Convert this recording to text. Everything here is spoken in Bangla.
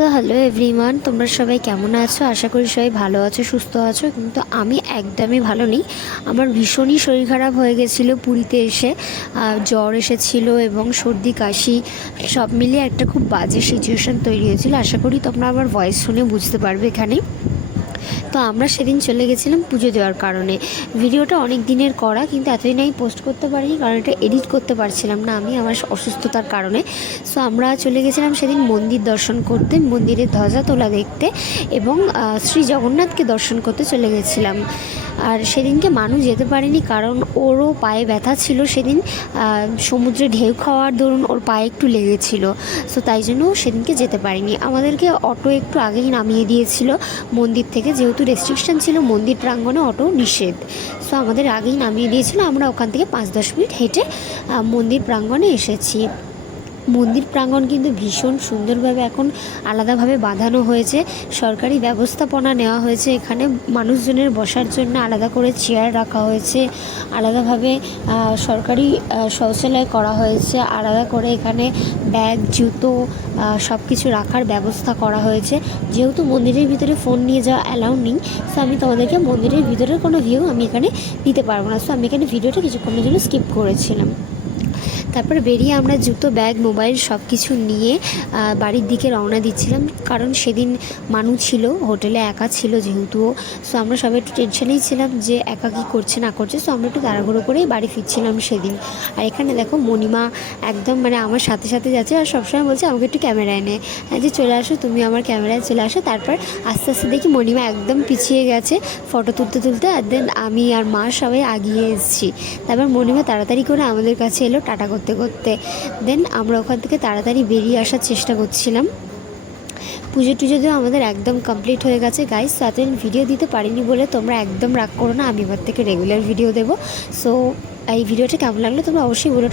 সো হ্যালো এভরিওয়ান, তোমরা সবাই কেমন আছো? আশা করি সবাই ভালো আছো, সুস্থ আছো। কিন্তু আমি একদমই ভালো নেই। আমার ভীষণই শরীর খারাপ হয়ে গেছিলো পুরীতে এসে। জ্বর এসেছিল এবং সর্দি কাশি সব মিলিয়ে একটা খুব বাজে সিচুয়েশান তৈরি হয়েছিল। আশা করি তোমরা আমার ভয়েস শুনে বুঝতে পারবে এখানে। তো আমরা সেদিন চলে গেছিলাম পুজো দেওয়ার কারণে। ভিডিওটা অনেক দিনের করা, কিন্তু এতদিন আমি পোস্ট করতে পারিনি কারণ এটা এডিট করতে পারছিলাম না আমি আমার অসুস্থতার কারণে। সো আমরা চলে গেছিলাম সেদিন মন্দির দর্শন করতে, মন্দিরের ধ্বজা তোলা দেখতে এবং শ্রী জগন্নাথকে দর্শন করতে চলে গেছিলাম। আর সেদিনকে মানুষ যেতে পারেনি কারণ ওরও পায়ে ব্যথা ছিল সেদিন। সমুদ্রে ঢেউ খাওয়ার দরুন ওর পায়ে একটু লেগেছিল। সো তাই জন্য সেদিনকে যেতে পারিনি। আমাদেরকে অটো একটু আগেই নামিয়ে দিয়েছিল মন্দির থেকে, যেহেতু রেস্ট্রিকশান ছিল মন্দির প্রাঙ্গণে অটো নিষেধ। সো আমাদের আগেই নামিয়ে দিয়েছিল। আমরা ওখান থেকে 5-10 মিনিট হেঁটে মন্দির প্রাঙ্গণে এসেছি। মন্দির প্রাঙ্গণ কিন্তু ভীষণ সুন্দরভাবে এখন আলাদাভাবে বাঁধানো হয়েছে, সরকারি ব্যবস্থাপনা নেওয়া হয়েছে। এখানে মানুষজনের বসার জন্য আলাদা করে চেয়ার রাখা হয়েছে, আলাদাভাবে সরকারি শৌচালয় করা হয়েছে, আলাদা করে এখানে ব্যাগ জুতো সব কিছু রাখার ব্যবস্থা করা হয়েছে। যেহেতু মন্দিরের ভিতরে ফোন নিয়ে যাওয়া অ্যালাউ নেই, সো আমি তোমাদেরকে মন্দিরের ভিতরের কোনো ভিউ আমি এখানে দিতে পারবো না। সো আমি এখানে ভিডিওটা কিছুক্ষণের জন্য স্কিপ করেছিলাম। তারপরে বেরিয়ে আমরা জুতো ব্যাগ মোবাইল সব কিছু নিয়ে বাড়ির দিকে রওনা দিচ্ছিলাম, কারণ সেদিন মানু ছিল হোটেলে, একা ছিল যেহেতু। সো আমরা সবাই একটু টেনশনেই ছিলাম যে একা কী করছে না করছে। সো আমরা একটু তাড়াহুড়ো করেই বাড়ি ফিরছিলাম সেদিন। আর এখানে দেখো মণিমা একদম মানে আমার সাথে সাথে যাচ্ছে আর সবসময় বলছে আমাকে একটু ক্যামেরায় নে, যে চলে আসো তুমি আমার ক্যামেরায় চলে আসো। তারপর আস্তে আস্তে দেখি মণিমা একদম পিছিয়ে গেছে ফটো তুলতে তুলতে, আর দেন আমি আর মা সবাই আগিয়ে এসেছি। তারপর মণিমা তাড়াতাড়ি করে আমাদের কাছে এলো টাটা করতে করতে। দেন আমরা ওখান থেকে তাড়াতাড়ি বেরিয়ে আসার চেষ্টা করছিলাম। পুজো টুজো দিয়ে আমাদের একদম কমপ্লিট হয়ে গেছে গাইস। এতদিন ভিডিও দিতে পারিনি বলে তোমরা একদম রাগ করো না, আমি এবার থেকে রেগুলার ভিডিও দেবো। সো এই ভিডিওটা কেমন লাগলো তোমরা অবশ্যই বলো।